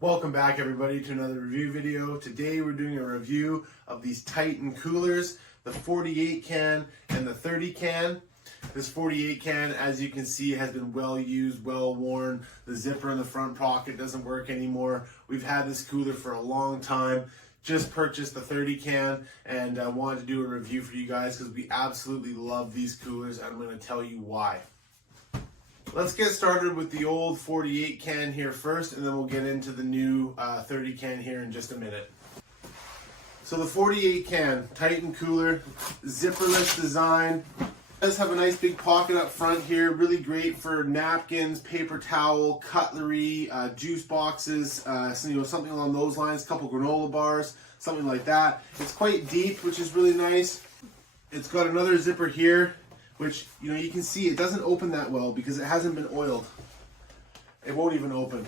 Welcome back everybody to another review video. Today we're doing a review of these Titan coolers, the 48 can and the 30 can. This 48 can, as you can see, has been well used, well worn. The zipper in the front pocket doesn't work anymore. We've had this cooler for a long time. Just purchased the 30 can and I wanted to do a review for you guys because we absolutely love these coolers and I'm going to tell you why. Let's get started with the old 48 can here first, and then we'll get into the new 30 can here in just a minute. So the 48 can, Titan cooler, zipperless design. It does have a nice big pocket up front here, really great for napkins, paper towel, cutlery, juice boxes, something along those lines, a couple granola bars, something like that. It's quite deep, which is really nice. It's got another zipper here, which, you can see it doesn't open that well because it hasn't been oiled. It won't even open.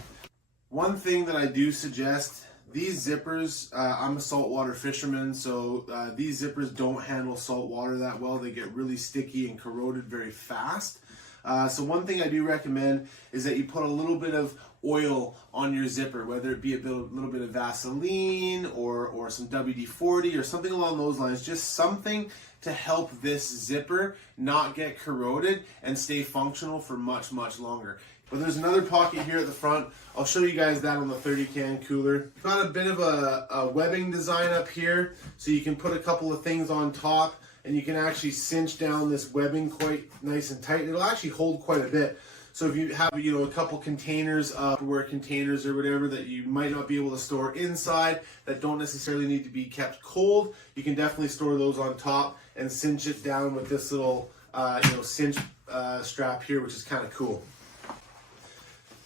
One thing that I do suggest, these zippers, I'm a saltwater fisherman, so these zippers don't handle salt water that well. They get really sticky and corroded very fast. So one thing I do recommend is that you put a little bit of oil on your zipper, whether it be a little bit of Vaseline or some WD-40 or something along those lines, just something to help this zipper not get corroded and stay functional for much, much longer. But there's another pocket here at the front. I'll show you guys that on the 30 can cooler. Got a bit of a webbing design up here, so you can put a couple of things on top and you can actually cinch down this webbing quite nice and tight. It'll actually hold quite a bit. So if you have, a couple containers, Tupperware containers or whatever that you might not be able to store inside that don't necessarily need to be kept cold, you can definitely store those on top and cinch it down with this little, cinch strap here, which is kind of cool.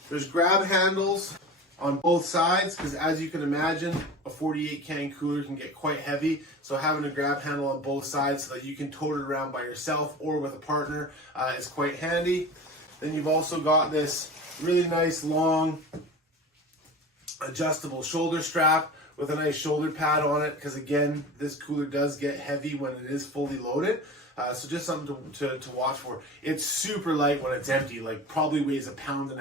There's grab handles on both sides because, as you can imagine, a 48 can cooler can get quite heavy. So having a grab handle on both sides so that you can tote it around by yourself or with a partner is quite handy. Then you've also got this really nice long adjustable shoulder strap with a nice shoulder pad on it because, again, this cooler does get heavy when it is fully loaded. So just something to watch for. It's super light when it's empty, like probably weighs 1.5 pounds,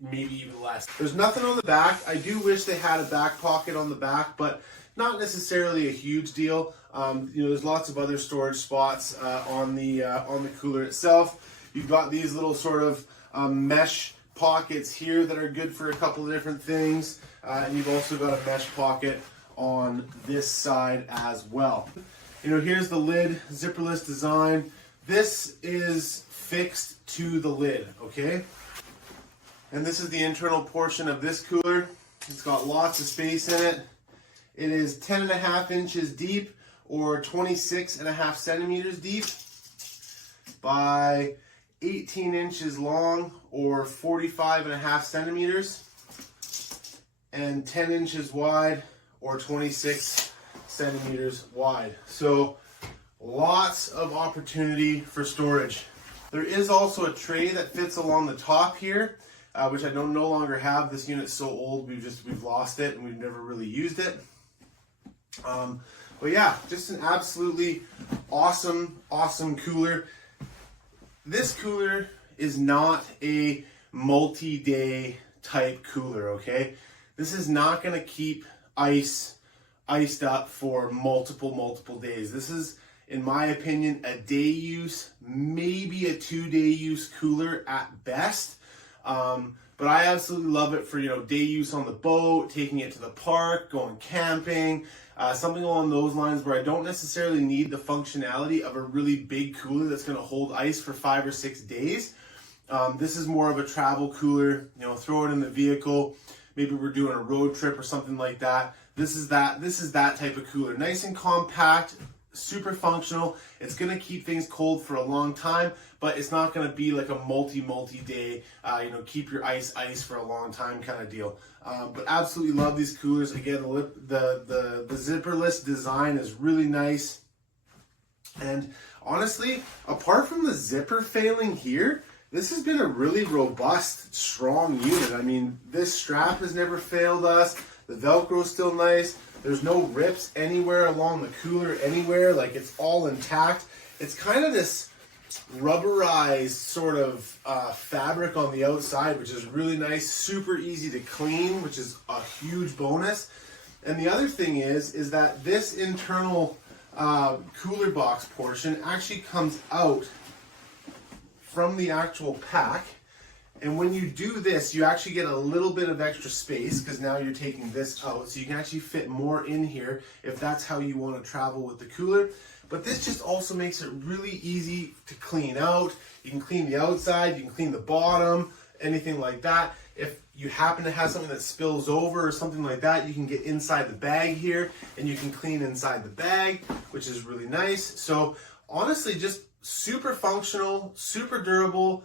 maybe even less. There's nothing on the back. I do wish they had a back pocket on the back, but not necessarily a huge deal. There's lots of other storage spots on the cooler itself. You've got these little sort of mesh pockets here that are good for a couple of different things. And you've also got a mesh pocket on this side as well. Here's the lid, zipperless design. This is fixed to the lid, okay? And this is the internal portion of this cooler. It's got lots of space in it. It is 10.5 inches deep or 26.5 centimeters deep by 18 inches long or 45.5 centimeters and 10 inches wide or 26 centimeters wide. So lots of opportunity for storage. There is also a tray that fits along the top here, which I no longer have. This unit's so old we've lost it and we've never really used it. But yeah, just an absolutely awesome cooler. This cooler is not a multi-day type cooler, okay? This is not going to keep iced up for multiple days. This is, in my opinion, a day use, maybe a 2-day use cooler at best. But I absolutely love it for, day use on the boat, taking it to the park, going camping, something along those lines where I don't necessarily need the functionality of a really big cooler that's going to hold ice for 5 or 6 days. This is more of a travel cooler, throw it in the vehicle. Maybe we're doing a road trip or something like that. This is that type of cooler. Nice and compact, super functional. It's going to keep things cold for a long time, but it's not going to be like a multi-day, keep your ice for a long time kind of deal. But absolutely love these coolers. Again, the zipperless design is really nice. And honestly, apart from the zipper failing here, this has been a really robust, strong unit. I mean, this strap has never failed us. The Velcro's still nice. There's no rips anywhere along the cooler anywhere. Like, it's all intact. It's kind of this rubberized sort of fabric on the outside, which is really nice, super easy to clean, which is a huge bonus. And the other thing is that this internal cooler box portion actually comes out from the actual pack. And when you do this, you actually get a little bit of extra space because now you're taking this out. So you can actually fit more in here if that's how you want to travel with the cooler. But this just also makes it really easy to clean out. You can clean the outside, you can clean the bottom, anything like that. If you happen to have something that spills over or something like that, you can get inside the bag here and you can clean inside the bag, which is really nice. So honestly, just super functional, super durable.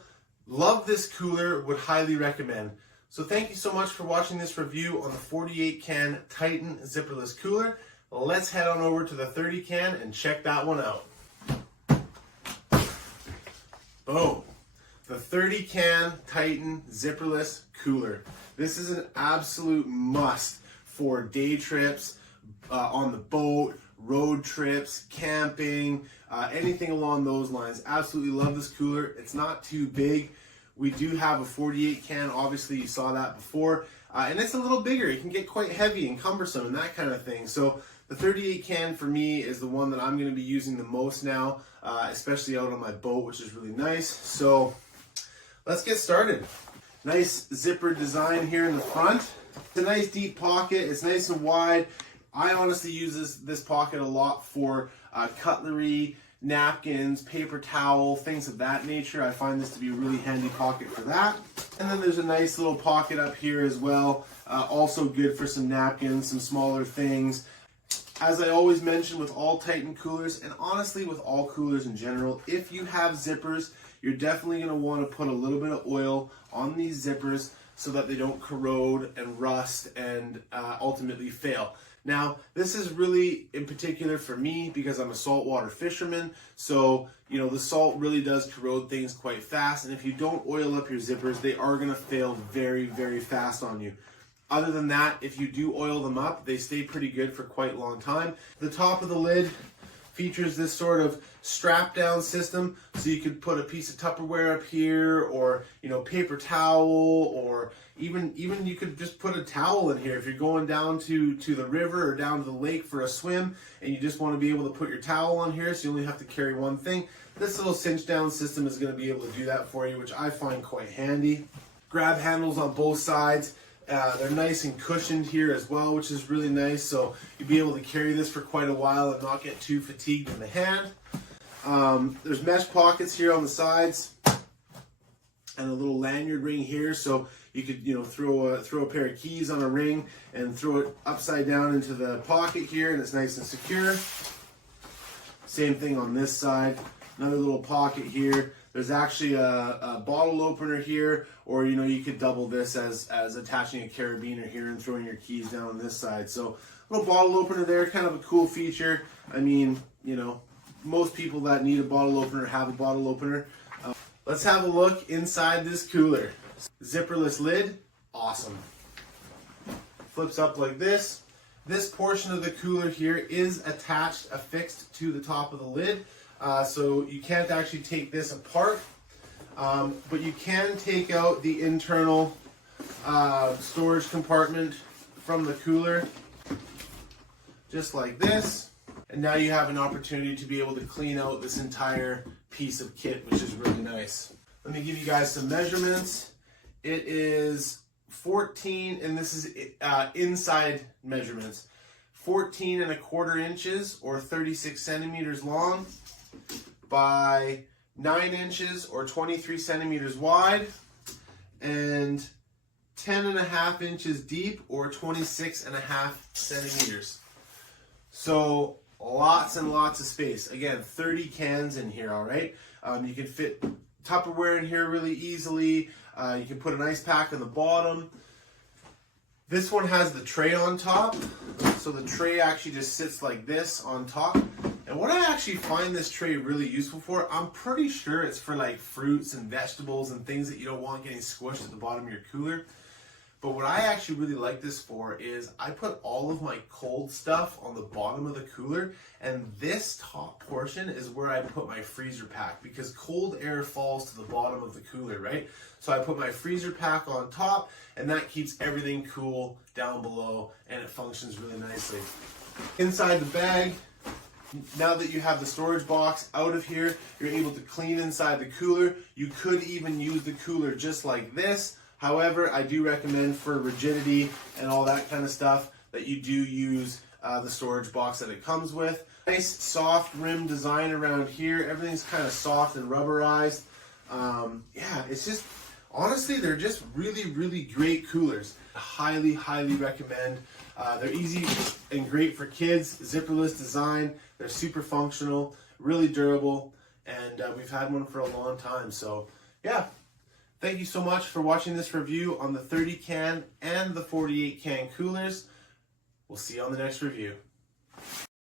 Love this cooler, would highly recommend. So thank you so much for watching this review on the 48 can Titan zipperless cooler. Let's head on over to the 30 can and check that one out. Boom. The 30 can Titan zipperless cooler. This is an absolute must for day trips, on the boat, road trips, camping, anything along those lines. Absolutely love this cooler. It's not too big. We do have a 48 can, obviously you saw that before, and it's a little bigger. It can get quite heavy and cumbersome and that kind of thing. So the 38 can for me is the one that I'm going to be using the most now, especially out on my boat, which is really nice. So let's get started. Nice zipper design here in the front. It's a nice deep pocket. It's nice and wide. I honestly use this pocket a lot for cutlery, napkins, paper towel, things of that nature. I find this to be a really handy pocket for that. And then there's a nice little pocket up here as well. Also good for some napkins, some smaller things. As I always mention with all Titan coolers, and honestly with all coolers in general, if you have zippers, you're definitely going to want to put a little bit of oil on these zippers so that they don't corrode and rust and ultimately fail. Now, this is really in particular for me because I'm a saltwater fisherman, so you know the salt really does corrode things quite fast, and if you don't oil up your zippers, they are going to fail very, very fast on you. Other than that, if you do oil them up, they stay pretty good for quite a long time. The top of the lid features this sort of strap down system, so you could put a piece of Tupperware up here, or you know, paper towel, or even you could just put a towel in here if you're going down to the river or down to the lake for a swim and you just want to be able to put your towel on here, so you only have to carry one thing. This little cinch down system is going to be able to do that for you, which I find quite handy. Grab handles on both sides. They're nice and cushioned here as well, which is really nice, so you'll be able to carry this for quite a while and not get too fatigued in the hand. There's mesh pockets here on the sides and a little lanyard ring here, so you could, you know, throw a pair of keys on a ring and throw it upside down into the pocket here, and it's nice and secure. Same thing on this side. Another little pocket here. There's actually a bottle opener here, or you know, you could double this as attaching a carabiner here and throwing your keys down on this side. So little bottle opener there, kind of a cool feature. I mean, you know, most people that need a bottle opener have a bottle opener. Let's have a look inside this cooler. Zipperless lid, awesome. Flips up like this. This portion of the cooler here is affixed to the top of the lid. So you can't actually take this apart, but you can take out the internal storage compartment from the cooler, just like this. And now you have an opportunity to be able to clean out this entire piece of kit, which is really nice. Let me give you guys some measurements. It is 14, and this is inside measurements, 14¼ inches or 36 centimeters long by 9 inches or 23 centimeters wide, and 10½ inches deep or 26½ centimeters. So lots and lots of space. Again, 30 cans in here, all right? You can fit Tupperware in here really easily. You can put an ice pack on the bottom. This one has the tray on top, so the tray actually just sits like this on top. And what I actually find this tray really useful for, I'm pretty sure it's for like fruits and vegetables and things that you don't want getting squished at the bottom of your cooler. But what I actually really like this for is I put all of my cold stuff on the bottom of the cooler, and this top portion is where I put my freezer pack, because cold air falls to the bottom of the cooler, right? So I put my freezer pack on top, and that keeps everything cool down below, and it functions really nicely. Inside the bag, now that you have the storage box out of here, you're able to clean inside the cooler. You could even use the cooler just like this. However, I do recommend for rigidity and all that kind of stuff that you do use the storage box that it comes with. Nice soft rim design around here. Everything's kind of soft and rubberized. Yeah, it's just, honestly, they're just really, really great coolers. Highly, highly recommend. They're easy and great for kids. Zipperless design. They're super functional, really durable, and we've had one for a long time. So, yeah. Thank you so much for watching this review on the 30 can and the 48 can coolers. We'll see you on the next review.